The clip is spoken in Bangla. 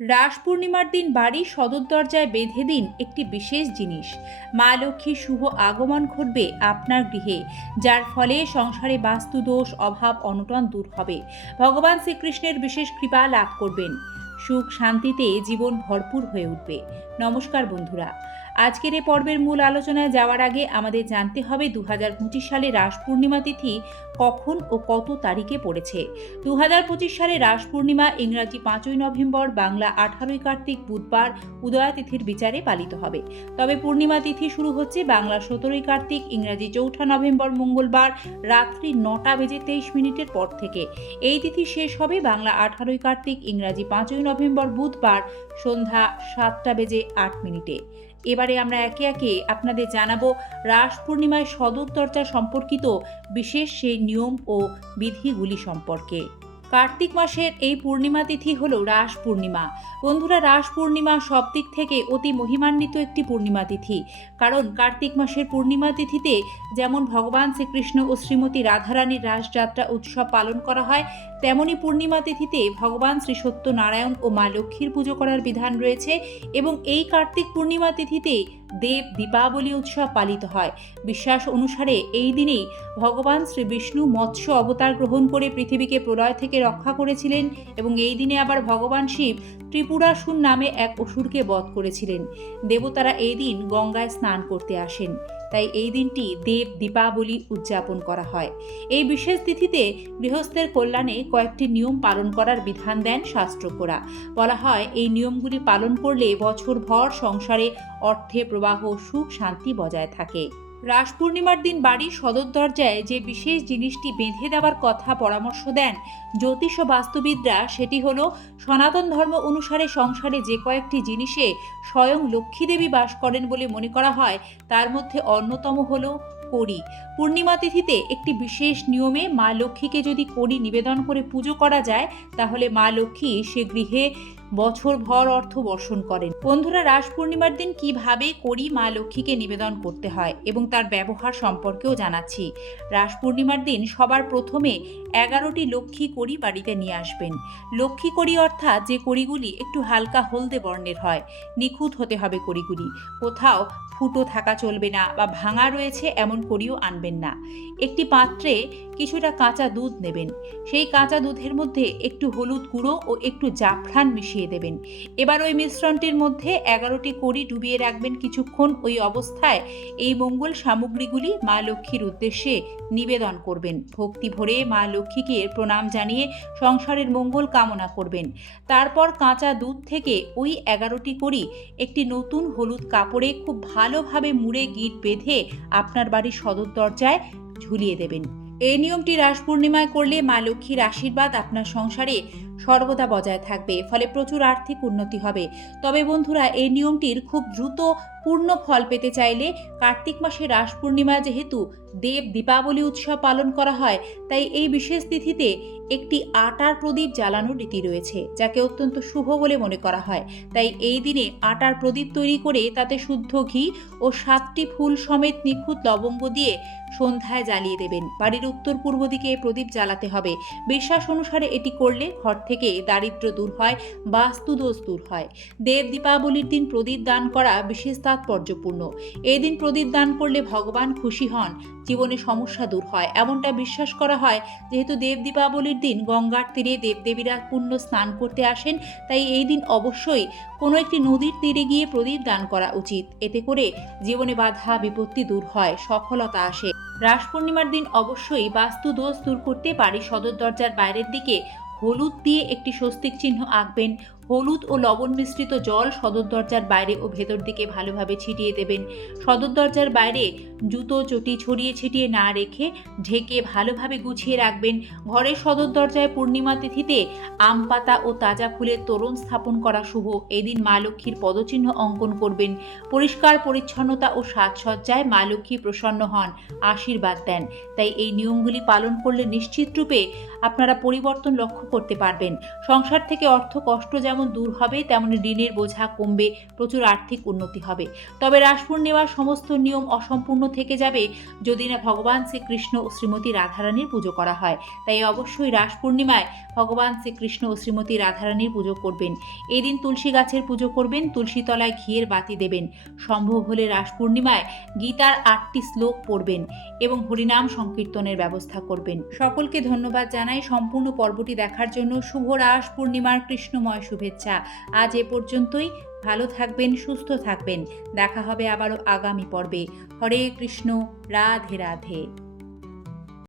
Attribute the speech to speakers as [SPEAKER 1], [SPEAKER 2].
[SPEAKER 1] রাস পূর্ণিমার দিন বাড়ির সদর দরজায় বেঁধে দিন একটি বিশেষ জিনিস। মা লক্ষ্মীর শুভ আগমন ঘটবে আপনার গৃহে, যার ফলে সংসারে বাস্তুদোষ অভাব, অনটন দূর হবে। ভগবান শ্রীকৃষ্ণের বিশেষ কৃপা লাভ করবেন। সুখ শান্তিতে জীবন ভরপুর হয়ে উঠবে। নমস্কার বন্ধুরা। আজকের এই পর্বের মূল আলোচনায় যাওয়ার আগে আমাদের জানতে হবে দু হাজার পঁচিশ সালে রাস পূর্ণিমা তিথি কখন ও কত তারিখে পড়েছে। দু হাজার পঁচিশ সালে রাস পূর্ণিমা ইংরাজি পাঁচই নভেম্বর, বাংলা আঠারোই কার্তিক বুধবার উদয়া তিথির বিচারে পালিত হবে। তবে পূর্ণিমা তিথি শুরু হচ্ছে বাংলা সতেরোই কার্তিক, ইংরাজি চৌঠা নভেম্বর মঙ্গলবার রাত্রি নটা বেজে তেইশ মিনিটের পর থেকে। এই তিথি শেষ হবে বাংলা আঠারোই কার্তিক, ইংরাজি পাঁচই নভেম্বর বুধবার সন্ধ্যা সাতটা বেজে আট মিনিটে। এবারে আমরা একে একে আপনাদের জানাব রাস পূর্ণিমায় সদর দরজা সম্পর্কিত বিশেষ সেই নিয়ম ও বিধিগুলি সম্পর্কে। কার্তিক মাসের এই পূর্ণিমা তিথি হল রাস পূর্ণিমা। বন্ধুরা, রাস পূর্ণিমা সব দিক থেকে অতি মহিমান্বিত একটি পূর্ণিমা তিথি। কারণ কার্তিক মাসের পূর্ণিমা তিথিতে যেমন ভগবান শ্রীকৃষ্ণ ও শ্রীমতী রাধারানীর রাসযাত্রা উৎসব পালন করা হয়, তেমনি পূর্ণিমা তিথিতে ভগবান শ্রী সত্যনারায়ণ ও মা লক্ষ্মীর পুজো করার বিধান রয়েছে এবং এই কার্তিক পূর্ণিমা তিথিতে দেব দীপাবলি উৎসব পালিত হয়। বিশ্বাস অনুসারে এই দিনেই ভগবান শ্রী বিষ্ণু মৎস্য অবতার গ্রহণ করে পৃথিবীকে প্রলয় থেকে রক্ষা করেছিলেন এবং এই দিনে আবার ভগবান শিব ত্রিপুরাসুর নামে এক অসুরকে বধ করেছিলেন। দেবতারা এই দিন গঙ্গায় স্নান করতে আসেন। তাই এই দিনটি দেব দীপাবলি উদযাপন করা হয়। এই বিশেষ তিথিতে গৃহস্থের কল্যাণে কয়েকটি নিয়ম পালন করার বিধান দেন শাস্ত্রকোরা। বলা হয়, এই নিয়মগুলি পালন করলে বছরভর সংসারে অর্থে প্রবাহ, সুখ, শান্তি বজায় থাকে। রাস পূর্ণিমার দিন বাড়ির সদর দরজায় যে বিশেষ জিনিসটি বেঁধে দেওয়ার কথা পরামর্শ দেন জ্যোতিষ বাস্তুবিদরা, সেটি হলো সনাতন ধর্ম অনুসারে সংসারে যে কয়েকটি জিনিসে স্বয়ং লক্ষ্মী দেবী বাস করেন বলে মনে করা হয়, তার মধ্যে অন্যতম হলো কড়ি। পূর্ণিমা তিথিতে একটি বিশেষ নিয়মে মা লক্ষ্মীকে যদি কড়ি নিবেদন করে পুজো করা যায়, তাহলে মা লক্ষ্মী সে গৃহে বছর ভর অর্থ বর্ষণ করেন। বন্ধুরা রাস পূর্ণিমার দিন কীভাবে করি মা লক্ষ্মীকে নিবেদন করতে হয় এবং তার ব্যবহার সম্পর্কেও জানাচ্ছি। রাস পূর্ণিমার দিন সবার প্রথমে এগারোটি লক্ষ্মী কড়ি বাড়িতে নিয়ে আসবেন। লক্ষ্মী কড়ি অর্থাৎ যে কড়িগুলি একটু হালকা হলদে বর্ণের হয়, নিখুঁত হতে হবে কড়িগুলি কোথাও ফুটো থাকা চলবে না বা ভাঙা রয়েছে এমন করিও আনবেন না। একটি পাত্রে কিছুটা কাঁচা দুধ নেবেন। সেই কাঁচা দুধের মধ্যে একটু হলুদ গুঁড়ো ও একটু জাফরান মিশিয়ে দেবেন। এবার ওই মিশ্রণটির মধ্যে এগারোটি কড়ি ডুবিয়ে রাখবেন কিছুক্ষণ ওই অবস্থায়। এই মঙ্গল সামগ্রীগুলি মা লক্ষ্মীর উদ্দেশ্যে নিবেদন করবেন। ভক্তি ভরে মা লক্ষ্মীকে প্রণাম জানিয়ে সংসারের মঙ্গল কামনা করবেন। তারপর কাঁচা দুধ থেকে ওই এগারোটি কড়ি একটি নতুন হলুদ কাপড়ে খুব ভালোভাবে মুড়ে গিট বেঁধে আপনার বাড়ির সদর দরজায় ঝুলিয়ে দেবেন। এই নিয়মটি রাস পূর্ণিমায় করলে মা লক্ষ্মীর আশীর্বাদ আপনার সংসারে সর্বদা বজায় থাকবে, ফলে প্রচুর আর্থিক উন্নতি হবে। তবে বন্ধুরা, এই নিয়মটির খুব দ্রুত পূর্ণ ফল পেতে চাইলে কার্তিক মাসে রাস পূর্ণিমা যেহেতু দেব দীপাবলি উৎসব পালন করা হয়, তাই এই বিশেষ তিথিতে একটি আটার প্রদীপ জ্বালানোর রীতি রয়েছে, যাকে অত্যন্ত শুভ বলে মনে করা হয়। তাই এই দিনে আটার প্রদীপ তৈরি করে তাতে শুদ্ধ ঘি ও সাতটি ফুল সমেত নিখুঁত লবঙ্গ দিয়ে সন্ধ্যায় জ্বালিয়ে দেবেন। বাড়ির উত্তর পূর্ব দিকে প্রদীপ জ্বালাতে হবে। বিশ্বাস অনুসারে এটি করলে ঘর থেকে দারিদ্র দূর হয় বাস্তুদোষ দূর হয়। দেব দীপাবলির দিন প্রদীপ দান করা বিশেষ তাৎপর্যপূর্ণ। এই দিন প্রদীপ দান করলে ভগবান খুশি হন। জীবনে সমস্যা দূর হয়। এমনটা বিশ্বাস করা হয় যেহেতু দেব দীপাবলির দিন গঙ্গার তীরে দেবদেবীরা পূর্ণ স্নান করতে আসেন, তাই এই দিন অবশ্যই কোনো একটি নদীর তীরে গিয়ে প্রদীপ দান করা উচিত। এতে করে জীবনে বাধা, বিপত্তি দূর হয়, সফলতা আসে। রাস পূর্ণিমার দিন অবশ্যই বাস্তু দোষ দূর করতে বাড়ির সদর দরজার বাইরের দিকে হলুদ দিয়ে একটি স্বস্তিক চিহ্ন আঁকবেন। হলুদ ও লবণ মিশ্রিত জল সদর দরজার বাইরে ও ভেতর দিকে ভালোভাবে ছিটিয়ে দেবেন। সদর দরজার বাইরে জুতো, চটি ছড়িয়ে ছিটিয়ে না রেখে ঢেকে ভালোভাবে গুছিয়ে রাখবেন। ঘরের সদর দরজায় পূর্ণিমা তিথিতে আম পাতা ও তাজা ফুলের তোরণ স্থাপন করা শুভ। এদিন মা লক্ষ্মীর পদচিহ্ন অঙ্কন করবেন। পরিষ্কার, পরিচ্ছন্নতা ও সাজসজ্জায় মা লক্ষ্মী প্রসন্ন হন, আশীর্বাদ দেন। তাই এই নিয়মগুলি পালন করলে নিশ্চিত রূপে আপনারা পরিবর্তন লক্ষ্য করতে পারবেন। সংসার থেকে অর্থ, কষ্ট যেমন যেমন দূর হবে, তেমনি ঋণের বোঝা কমবে, প্রচুর আর্থিক উন্নতি হবে। তবে রাস পূর্ণিমার সমস্ত নিয়ম অসম্পূর্ণ থেকে যাবে যদি না ভগবান শ্রীকৃষ্ণ ও শ্রীমতী রাধারানীর পুজো করা হয়। তাই অবশ্যই রাস পূর্ণিমায় ভগবান শ্রীকৃষ্ণ ও শ্রীমতী রাধারানীর পুজো করবেন। এই দিন তুলসী গাছের পুজো করবেন, তুলসী তলায় ঘিয়ের বাতি দেবেন। সম্ভব হলে রাস পূর্ণিমায় গীতার আটটি শ্লোক পড়বেন এবং হরিনাম সংকীর্তনের ব্যবস্থা করবেন। সকলকে ধন্যবাদ জানাই। সম্পূর্ণ পর্বটি দেখার জন্য শুভ রাস পূর্ণিমার কৃষ্ণময় শুভেচ্ছা। আজ এ পর্যন্তই। ভালো থাকবেন, সুস্থ থাকবেন। দেখা হবে আবারও আগামী পর্বে। হরে কৃষ্ণ, রাধে রাধে।